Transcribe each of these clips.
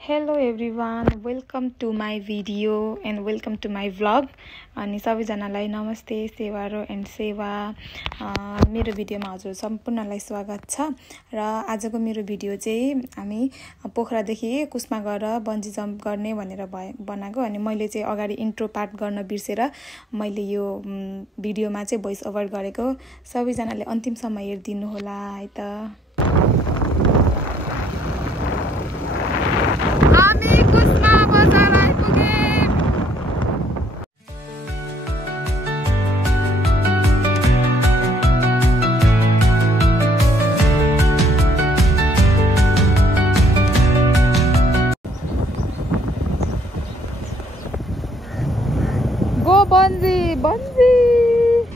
Hello everyone, welcome to my video and welcome to my vlog. अनि सबैजनालाई नमस्ते सेवारो and सेवा मेरो भिडियोमा हजुर सम्पूर्णलाई स्वागत छ र आजको मेरो भिडियो चाहिँ हामी पोखरादेखि कुस्मा गएर बन्जी जम्प गर्ने भनेर बनाएको अनि मैले चाहिँ अगाडि इन्ट्रो पार्ट गर्न बिर्सेर मैले यो भिडियोमा चाहिँ भोइस ओभर गरेको सबैजनाले अन्तिमसम्म हेरिदिनु होला है त Bungee!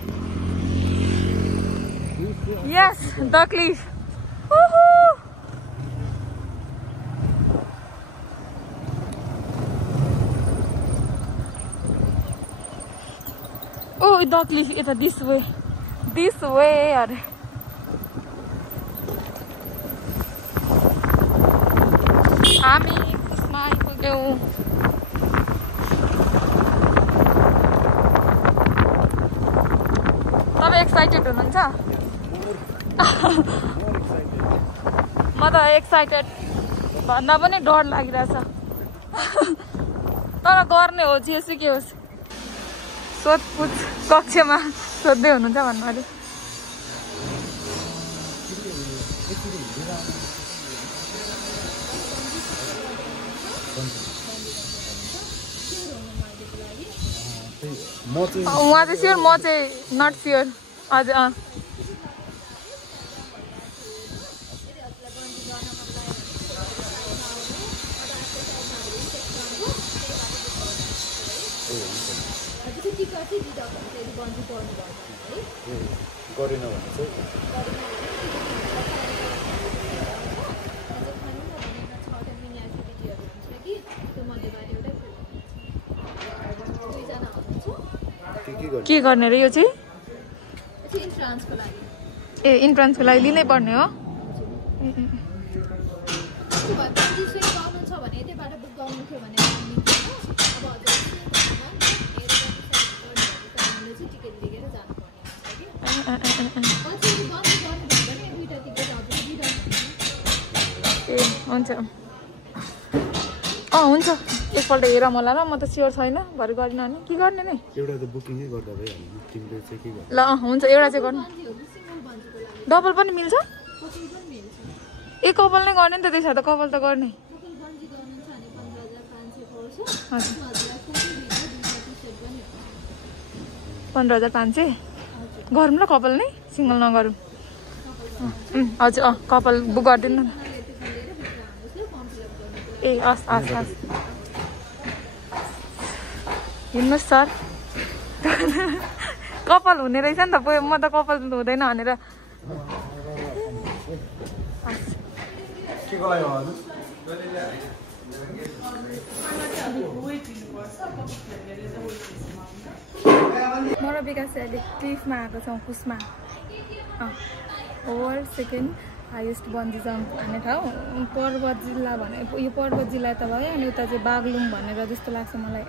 Yes, the cliff. Woohoo! Oh, the cliff. It's this way. This way. Ami, smile to go. Excited हुनुहुन्छ म त एक्साइटेड भन्दा पनि डर लागिरहेछ तर गर्ने हो जेसु के होस् सोधपुछ कक्षमा सोध्दै हुनुहुन्छ भन्नु अलि उहाँ चाहिँ स्योर म चाहिँ नट स्योर हजुर गरेन भने चाहिँ के गर्ने रे यो चाहिँ ए इन्ट्रान्सको लागि लिनै पर्ने हो ए हुन्छ हुन्छ एकपल्ट हेर मलाई ल म त स्योर छैन भरे गरिन भने के गर्ने नि एउटा त बुकिङै गर्दा भइहाल्यो तिमीले चाहिँ के गर्नु ल हुन्छ एउटा चाहिँ गर्नु डबल पनि मिल्छ ए कपाल नै गर्ने नि त त्यसो त कपाल त गर्ने हजुर 15,500 गरौँ ल कपाल नै सिङ्गल नगरौँ हजुर कपाल बुक गरिदिनु न ए हस् हस् हस् हिँड्नुहोस् सर कपाल हुने रहेछ नि त म त कपाल हुँदैन भनेर म र विकास अहिले क्लिफमा आएको छौँ Kusma world second highest bungee jump भन्ने ठाउँ पर्वत जिल्ला भने यो पर्वत जिल्ला त भयो अनि उता चाहिँ बागलुङ भनेर जस्तो लाग्छ मलाई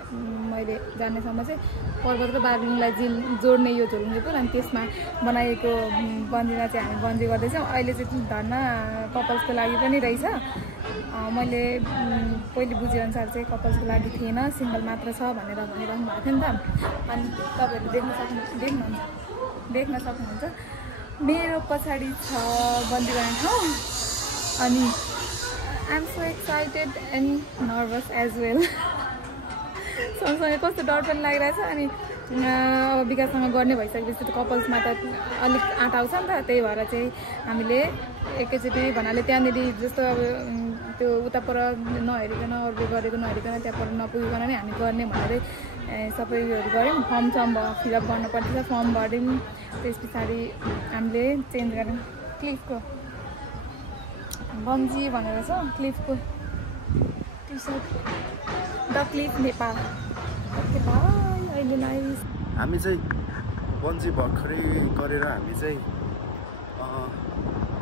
मैले जान्नेसम्म चाहिँ पर्वत र बागलुङलाई जोड्ने यो झोलुङ्गे पुल अनि त्यसमा बनाइएको बन्जीमा चाहिँ हामी बन्जी गर्दैछौँ अहिले चाहिँ धर्ना कपल्सको लागि पनि रहेछ मैले पहिले बुझेअनुसार चाहिँ कपल्सको लागि थिएन सिङ्गल मात्र छ भनेर भनिरहनु भएको थियो नि त अनि तपाईँहरूले देख्न सक्नुहुन्छ मेरो पछाडि छ बन्दी गर्ने ठाउँ अनि I am so excited and nervous as well सँगसँगै कस्तो डर पनि लागिरहेछ अनि अब विकाससँग गर्ने भइसकेपछि त कपल्समा त अलिक आँट आउँछ नि त त्यही भएर चाहिँ हामीले एकैचोटि भन्नाले त्यहाँनिर जस्तो अब त्यो उता पर नहेरिकन अरूले गरेको नहेरिकन त्यहाँ पर नपुगिकन नै हामी गर्ने भनेर सबै उयोहरू गऱ्यौँ फर्म फिलअप गर्नु पर्छ फर्म भर्यौँ त्यस पछाडि हामीले चेन्ज गऱ्यौँ क्लिफको बन्जी भनेर छ क्लिफको T shirt the cliff Nepal अहिले नाइस हामी चाहिँ बन्जी भर्खरै गरेर हामी चाहिँ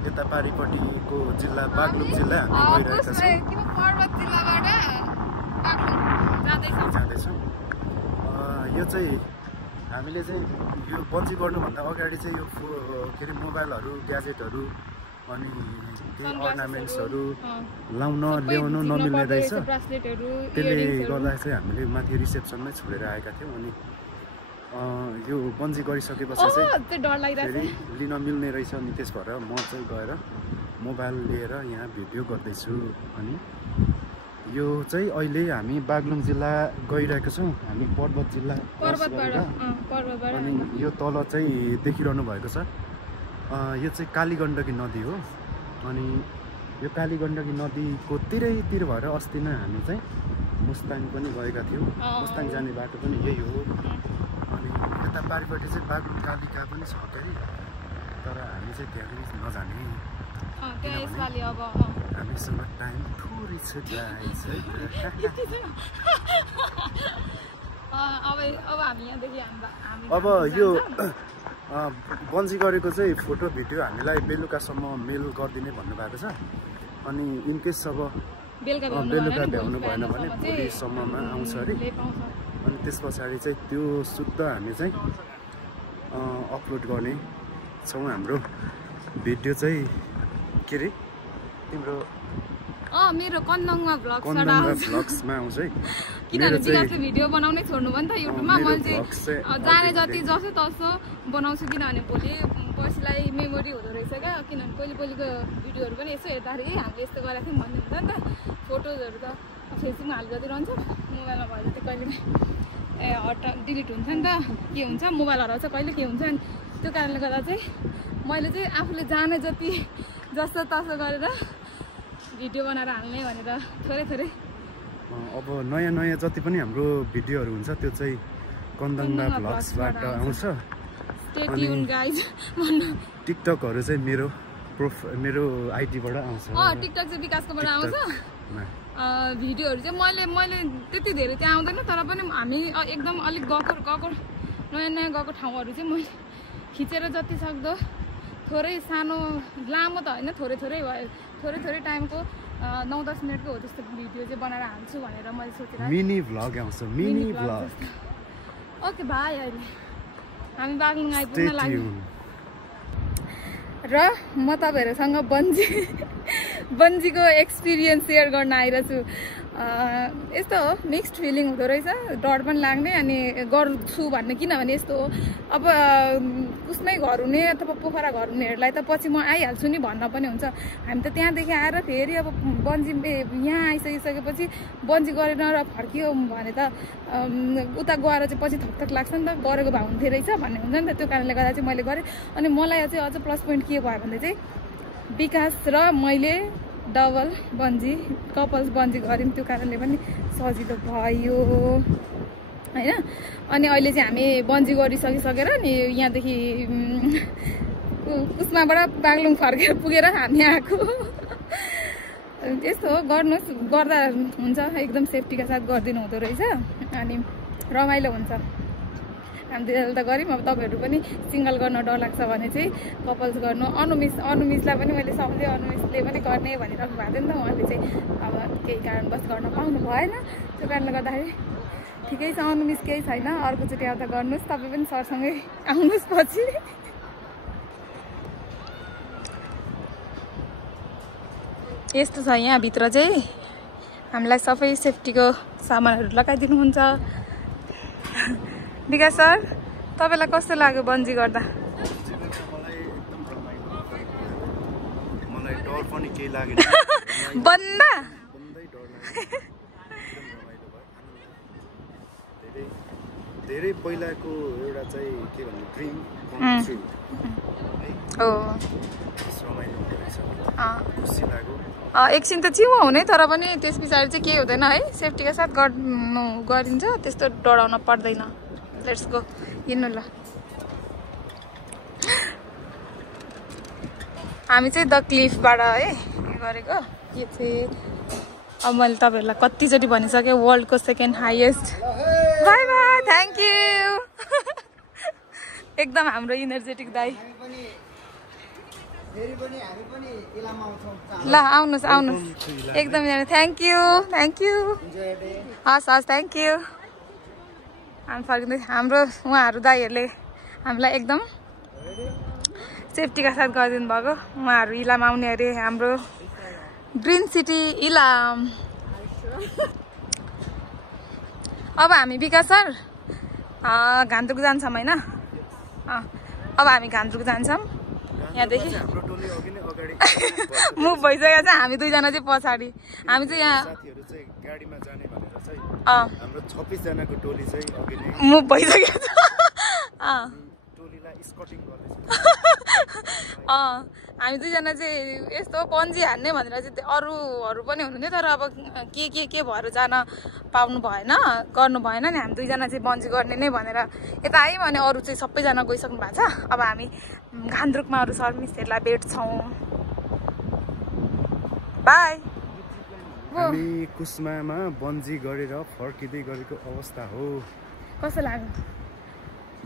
यता पारिपट्टिको जिल्ला बागलुङ जिल्ला हामी गइरहेका छौँ। चाहिँ हामीले चाहिँ यो बन्जी गर्नुभन्दा अगाडि चाहिँ यो के अरे मोबाइलहरू ग्याजेटहरू अनि केही अर्नामेन्ट्सहरू ल्याउनु नमिल्ने रहेछ। त्यसले गर्दा चाहिँ हामीले माथि रिसेप्सनमै छोडेर आएका थियौँ। अनि यो बन्जी गरिसकेपछि चाहिँ फेरि लिन मिल्ने रहेछ। अनि त्यस भएर म चाहिँ गएर मोबाइल लिएर यहाँ भिडियो गर्दैछु। अनि यो चाहिँ अहिले हामी बागलुङ जिल्ला गइरहेको छौँ। हामी पर्वत जिल्ला अनि यो तल चाहिँ देखिरहनु भएको छ यो चाहिँ कालीगण्डकी नदी हो। अनि यो कालीगण्डकी नदीको तिरैतिर भएर अस्ति नै हामी चाहिँ मुस्ताङ पनि गएका थियौँ। मुस्ताङ जाने बाटो पनि यही हो। अनि यता पारिपट्टि चाहिँ बागलुङ कालिका पनि छ अरे, तर हामी चाहिँ त्यहाँ पनि नजाने। हामीसँग टाइम थोरै छ गाइस। अब यो बन्जी गरेको चाहिँ फोटो भिडियो हामीलाई बेलुकासम्म मेल गरिदिने भन्नुभएको छ। अनि इनकेस अब बेलुका भ्याउनु भएन भने भोलिसम्ममा आउँछ अरे। अनि त्यस पछाडि चाहिँ त्यो शुद्ध हामी चाहिँ अपलोड गर्ने छौँ। हाम्रो भिडियो चाहिँ के अरे तिम्रो मेरो कन्दङमा भ्लग्समा आउँछ है। किनभने विकासले भिडियो बनाउनै छोड्नु भयो नि त युट्युबमा। मैले चाहिँ जाने जति जसो तसो बनाउँछु, किनभने भोलि पर्सिलाई मेमोरी हुँदो रहेछ क्या। किनभने पहिलेको भिडियोहरू पनि यसो हेर्दाखेरि हामीले यस्तो गरेको थियौँ भन्ने हुन्छ नि त। फोटोजहरू त फेसबुकमा हाल्नु जति रहन्छ, मोबाइलमा भयो जति कहिले डिलिट हुन्छ नि त, के हुन्छ मोबाइल हराउँछ कहिले के हुन्छ। अनि त्यो कारणले गर्दा चाहिँ मैले चाहिँ आफूले जाने जति जस्तो तसो गरेर भिडियो बनाएर हाल्ने भनेर थोरै अब नयाँ जति पनि हाम्रो भिडियोहरू हुन्छ त्यो चाहिँ कन्दङ्गा भ्लग्सबाट आउँछ। अनि टिकटकहरू चाहिँ मेरो आइडीबाट आउँछ। टिकटक चाहिँ विकासकोबाट आउँछ। भिडियोहरू चाहिँ मैले त्यति धेरै त्यहाँ आउँदैन, तर पनि हामी एकदम अलिक गएको नयाँ गएको ठाउँहरू चाहिँ मैले खिचेर जति सक्दो थोरै सानो लामो त होइन, थोरै भयो, थोरै टाइमको 9-10 मिनटको हो त्यस्तो भिडियो चाहिँ बनाएर हाल्छु भनेर मैले सोचेर मिनी भ्लग आउँछ। मिनी भ्लग ओके भाइ। अहिले हामी बागलुङ आइपुग्न लाग्यौँ र म तपाईँहरूसँग बन्जीको एक्सपिरियन्स सेयर गर्न आइरहेछु। यस्तो हो, मिक्स्ड फिलिङ हुँदो रहेछ, डर पनि लाग्ने अनि गर्छु भन्ने। किनभने यस्तो हो, अब उसमै घर हुने अथवा पोखरा घर हुनेहरूलाई त पछि म आइहाल्छु नि भन्न पनि हुन्छ। हामी त त्यहाँदेखि आएर फेरि अब बन्जी यहाँ आइसकिसकेपछि बन्जी गरेन र फर्कियो भने त उता गएर चाहिँ पछि थकथक लाग्छ नि त, गरेको भए हुन्थ्यो रहेछ भन्ने हुन्छ नि त। त्यो कारणले गर्दा चाहिँ मैले गरेँ। अनि मलाई चाहिँ अझ प्लस पोइन्ट के भयो भने चाहिँ विकास र मैले डबल बन्जी कपल्स बन्जी गऱ्यौँ, त्यो कारणले पनि सजिलो भयो होइन। अनि अहिले चाहिँ हामी बन्जी गरिसकेर नि यहाँदेखि उसमाबाट बागलुङ फर्केर पुगेर हामी आएको। यस्तो हो, गर्नुहोस्, गर्दा हुन्छ, एकदम सेफ्टीका साथ गरिदिनु हुँदो रहेछ। अनि रमाइलो हुन्छ। हामी दुईजना त गऱ्यौँ। अब तपाईँहरू पनि सिङ्गल गर्न डर लाग्छ भने चाहिँ कपल्स गर्नु। अनुमिसलाई पनि मैले सम्झेँ, अनुमिसले पनि गर्ने भनिराख्नु भएको थियो नि त। उहाँले चाहिँ अब केही कारणवश गर्न पाउनु भएन, त्यो कारणले गर्दाखेरि ठिकै छ अनुमिस, केही छैन, अर्कोचोटि आउँदा गर्नुहोस्। तपाईँ पनि सरसँगै आउनुहोस् पछि। यस्तो छ यहाँभित्र चाहिँ हामीलाई सबै सेफ्टीको सामानहरू लगाइदिनुहुन्छ। विकास सर, तपाईँलाई कस्तो लाग्यो बन्जी गर्दा? मलाई डर पनि केही लागेन। बन्दा धेरै पहिलाको एउटा चाहिँ के भन्नु ड्रिम खुसी लाग्यो। एकछिन त चिउँ हुने, तर पनि त्यस पछाडि चाहिँ केही हुँदैन है, सेफ्टीका साथ गरिन्छ, त्यस्तो डराउन पर्दैन। लेट्स गो, हिँड्नु ल। हामी चाहिँ द क्लिफबाट है गरेको। यो चाहिँ अब मैले तपाईँहरूलाई कतिचोटि भनिसकेँ, वर्ल्डको second highest. By by, thank you. एकदम हाम्रो इनर्जेटिक दाई। ल आउनुहोस् एकदम थ्याङ्क यू। हस् थ्याङ्क यू। हामी फर्किँदै हाम्रो उहाँहरू दाइहरूले हामीलाई एकदम सेफ्टीका साथ गरिदिनु भएको। उहाँहरू इलाम आउने अरे हाम्रो ग्रिन सिटी इलाम। अब हामी विकास सर घान्द्रुक जान्छौँ होइन। अब हामी घान्द्रुक जान्छौँ यहाँदेखि। मुभ भइसकेको छ, हामी दुईजना चाहिँ पछाडि। हामी चाहिँ यहाँ गाडीमा जाने भनेर चाहिँ हाम्रो 26 जनाको टोली चाहिँ अघि नै मुभ भइसकेको छ। टोलीलाई स्कटिङ गर्दैछ। हामी दुईजना चाहिँ यस्तो पन्जी हान्ने भनेर चाहिँ अरूहरू पनि हुनुहुन्थ्यो, तर अब के भएर जान पाउनु भएन, गर्नु भएन नि। हामी दुईजना चाहिँ बन्जी गर्ने नै भनेर यता आयौँ। अनि अरू चाहिँ सबैजना गइसक्नु भएको छ। अब हामी घान्द्रुकमा अरू सर्मिसहरूलाई भेट्छौँ। बाई। हामी कुस्मामा बन्जी गरेर फर्किँदै गरेको अवस्था हो। कस्तो लाग्यो?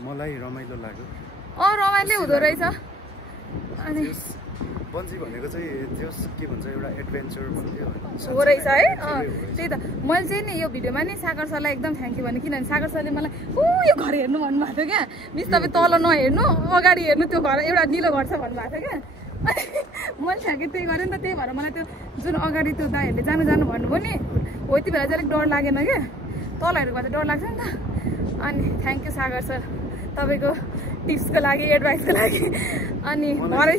मलाई रमाइलो लाग्यो। रमाइलो हुँदो रहेछ। अनि बन्जी भनेको चाहिँ जस के भन्छ एउटा एडभेन्चर भन्थ्यो हो रहेछ है। त्यही त मैले चाहिँ नि यो भिडियोमा नि सागर सरलाई एकदम थ्याङ्क यू भने, किनभने सागर सरले मलाई यो घर हेर्नु भन्नुभएको थियो क्या। मिस तपाईँ तल नहेर्नु, अगाडि हेर्नु, त्यो घर एउटा निलो घर छ भन्नुभएको थियो क्या। मैले ठ्याक्कै त्यही गरेँ नि त। त्यही भएर मलाई त्यो जुन अगाडि त्यो दाइहरूले जानु भन्नुभयो नि, हो यति बेला चाहिँ अलिक डर लागेन क्या। तल हेरेको भए त डर लाग्छ नि त। अनि थ्याङ्क यू सागर सर तपाईँको टिप्सको लागि, एडभाइसको लागि। अनि भरे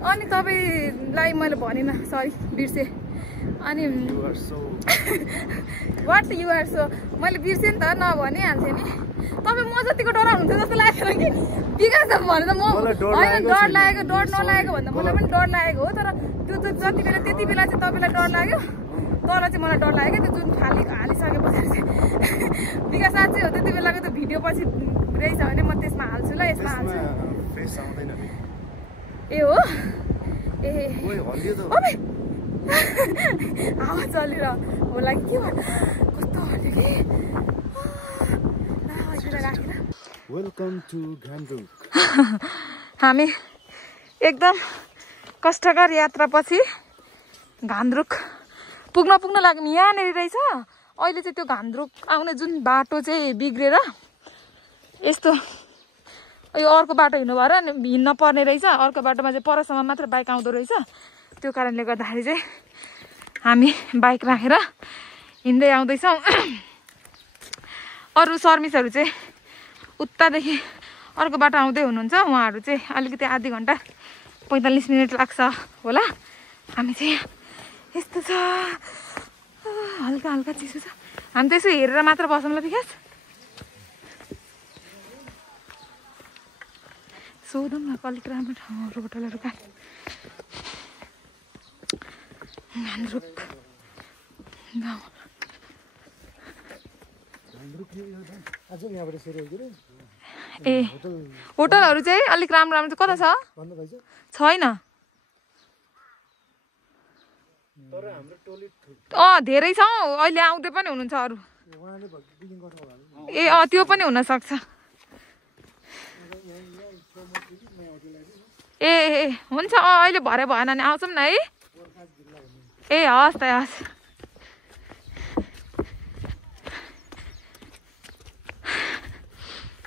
अनि तपाईँलाई मैले भनिनँ, सरी बिर्सेँ। अनि वाट युआर सो मैले बिर्सेँ नि त, नभनिहाल्थेँ नि। तपाईँ म जतिको डराउनुहुन्थ्यो जस्तो लागेन कि विकास भने त म होइन। डर लागेको, डर नलागेको भन्दा मलाई पनि डर लागेको हो। तर त्यो जति बेला त्यति बेला चाहिँ तपाईँलाई डर लाग्यो, तर चाहिँ मलाई डर लाग्यो त्यो जुन हालिसकेपछि चाहिँ। विकास साँच्चै हो, त्यति बेलाको त्यो भिडियो पछि रहेछ भने म त्यसमा हाल्छु ल, यसमा हाल्छु। ए हो ए हावा चलेर होला कि के भन्नु, कस्तो भन्यो कि। Welcome to Ghandruk. हामी एकदम कष्टकर यात्रापछि घान्द्रुक पुग्न लाग्यौँ। यहाँनिर रहेछ अहिले चाहिँ त्यो घान्द्रुक आउने जुन बाटो चाहिँ बिग्रेर यस्तो यो अर्को बाटो हिँड्नु भएर हिँड्न पर्ने रहेछ। अर्को बाटोमा चाहिँ परसम्म मात्र बाइक आउँदो रहेछ। त्यो कारणले गर्दाखेरि चाहिँ हामी बाइक राखेर हिँड्दै आउँदैछौँ। अरू सर्मिसहरू चाहिँ उतादेखि अर्को बाटो आउँदै हुनुहुन्छ। उहाँहरू चाहिँ अलिकति आधी घन्टा 45 मिनट लाग्छ होला। हामी चाहिँ यस्तो छ, हल्का हल्का चिसो छ। हामी त यसो हेरेर मात्र बसौँ ल विकास। सोधौँ न अलिक राम्रो ठाउँहरू होटलहरू कहाँ। घान्द्रुक गाउँ ए होटलहरू चाहिँ अलिक राम्रो राम्रो चाहिँ कता छ? छैन। धेरै छ अहिले आउँदै पनि हुनुहुन्छ अरू। ए त्यो पनि हुनसक्छ। ए हुन्छ अहिले भरे भएन भने आउँछौँ न है। ए हस् त हस्।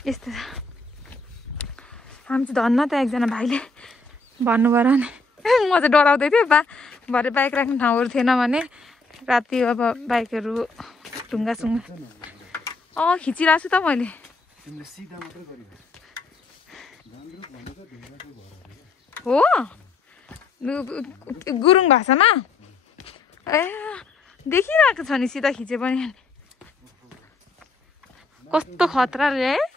यस्तो छ। हामी चाहिँ धन्न त एकजना भाइले भन्नुभयो नि। म चाहिँ डराउँदै थिएँ बा, भरे बाइक राख्ने ठाउँहरू थिएन भने राति अब बाइकहरू ढुङ्गासुङ्गा खिचिरहेको छु त मैले। हो गुरुङ भाषामा ए देखिरहेको छ नि, सिधा खिचे पनि। कस्तो खतराले है।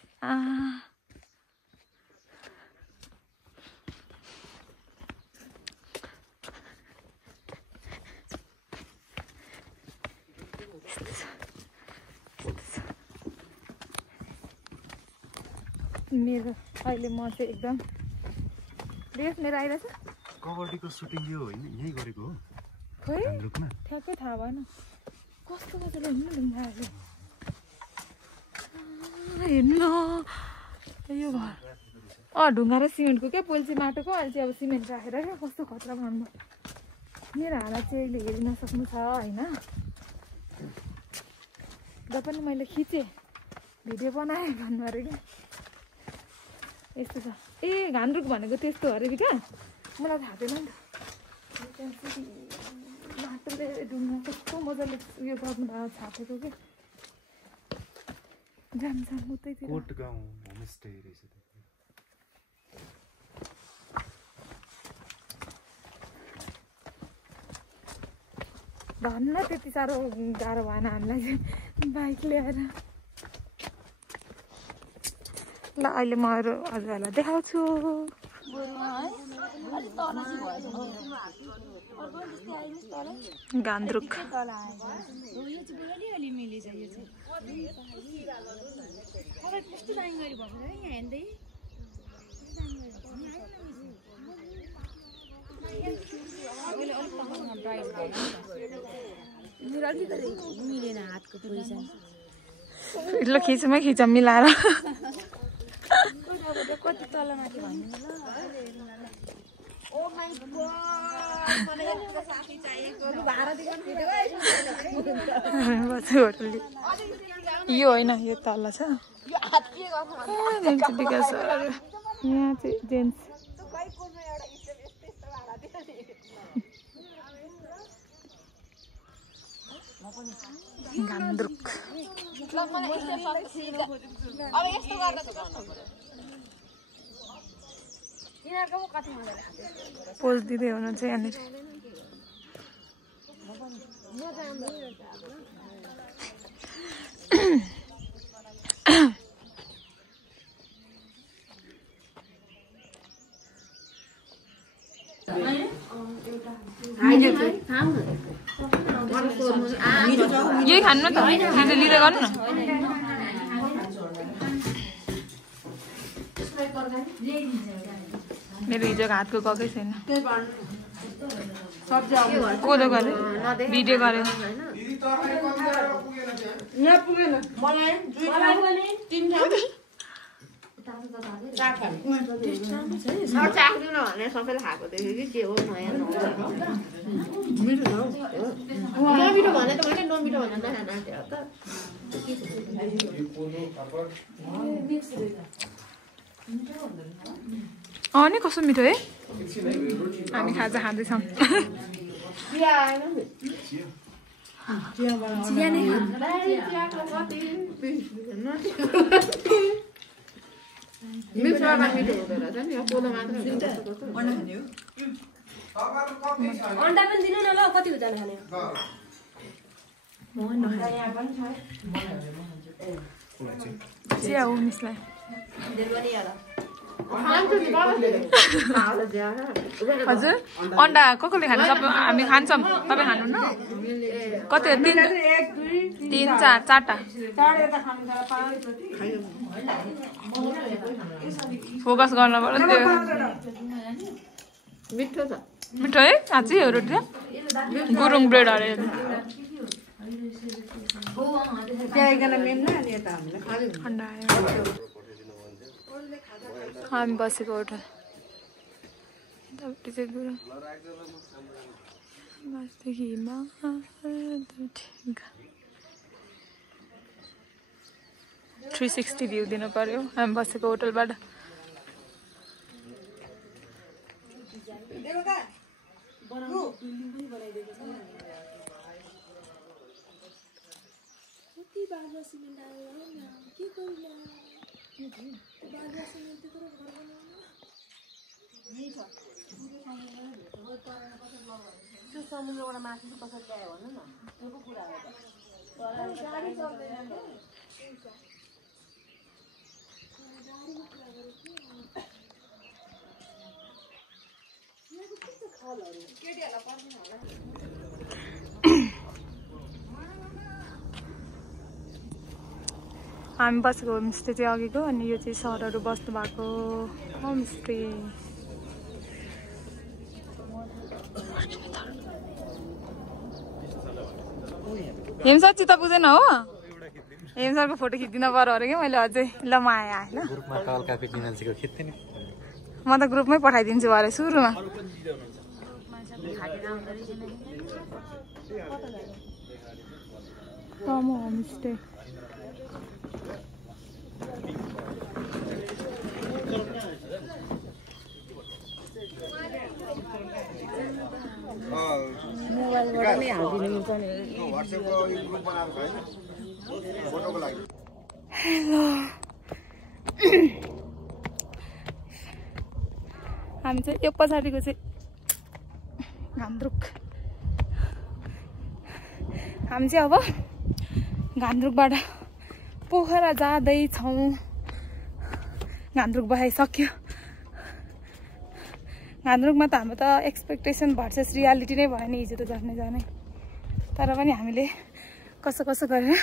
मेरो अहिले म चाहिँ एकदम रेस मेरो आइरहेछ। कबड्डीको सुटिङ यो होइन यही गरेको हो खोइ ठ्याक्कै थाहा भएन। कस्तो मजाले हेर्नु ढुङ्गाहरू हेर्नु यो घर ढुङ्गा र सिमेन्टको क्या, पोल्ची माटोको। अहिले चाहिँ अब सिमेन्ट राखेर क्या कस्तो खतरा भन्नु। मेरो हालत चाहिँ अहिले हेरिन सक्नु छ होइन। र पनि मैले खिचेँ भिडियो बनाए भन्नु अरे क्या यस्तो छ ए घान्द्रुक भनेको त्यस्तो अरे बिका मलाई थाहा थिएन नि त माटोले ढुङ्गा कस्तो मजाले उयो गर्नुभएको छापेको के जाम उतैतिर कोट गाउँ होमस्टे रहेछ धन्न त्यति साह्रो गाह्रो भएन हामीलाई चाहिँ बाइक ल्याएर ल अहिले म हजुरहरूलाई देखाउँछु गान्द्रुक मिलेन हातको पोजिसन ल खिचमै खिच मिलाएर कति तलमाथि भन्नु ल ओ माय गॉड मलाई एउटा साथी चाहिएको भाडा होटल यो होइन यो तल छ यो हात के गर्छ विकास यहाँ चाहिँ जेन्ट्स गान्द्रुक पोज दिँदै हुनुहुन्छ यहाँनिर यही खानु त लिँदै गर्नु न मेरो हिजोको हातको गएकै छैन कोदो गरे भिडियो गरे सबैले खाएको देख्यो कि के हो नयाँ नमिठो भने त होइन नमिठो भने त नि कस्तो मिठो है हामी खाजा खाँदैछौँ अन्डा पनि दिनु न ल कति हो जाने खाने चिया हो मिसलाई हजुर अन्डा कसले खानु सबै हामी खान्छौँ तपाईँ खानु न कति तिन चारवटा फोकस गर्न पर्यो त्यो मिठो छ मिठो है साँच्चै हो रोटी गुरुङ ब्रेड अरे हामी बसेको होटल चाहिँ गुरुङ 360 भ्यू दिनु पर्यो हामी बसेको होटलबाट समुद्रबाट माथि कसरी ल्यायो भन्नु न त्यो पो कुरा हो हामी बसेको होमस्टे चाहिँ अघिको अनि यो चाहिँ सरहरू बस्नु भएको होमस्टे हेमसर चित्त बुझेन हो हेमसरको फोटो खिच्दिन पर्यो अरे क्या मैले अझै ल म आएँ होइन म त ग्रुपमै पठाइदिन्छु अरे सुरुमा होमस्टे मोबाइलबाट नै हालिदिनु मिल्छ नि हेलो हामी चाहिँ यो पछाडिको चाहिँ घान्द्रुक हामी चाहिँ अब घान्द्रुकबाट पोखरा जाँदैछौँ घान्द्रुक बहाइसक्यो घान्द्रुकमा त हाम्रो त एक्सपेक्टेसन भर्सेस रियालिटी नै भयो नि हिजो त जाने तर पनि हामीले कसो गरेर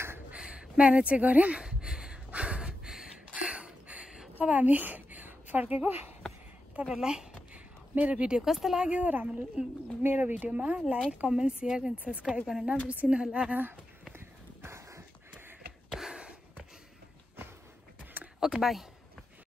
म्यानेज चाहिँ गऱ्यौँ अब हामी फर्केको तपाईहरुलाई मेरो भिडियो कस्तो लाग्यो र मेरो भिडियोमा like comment share and subscribe गर्न नबिर्सिनु होला ओके बाई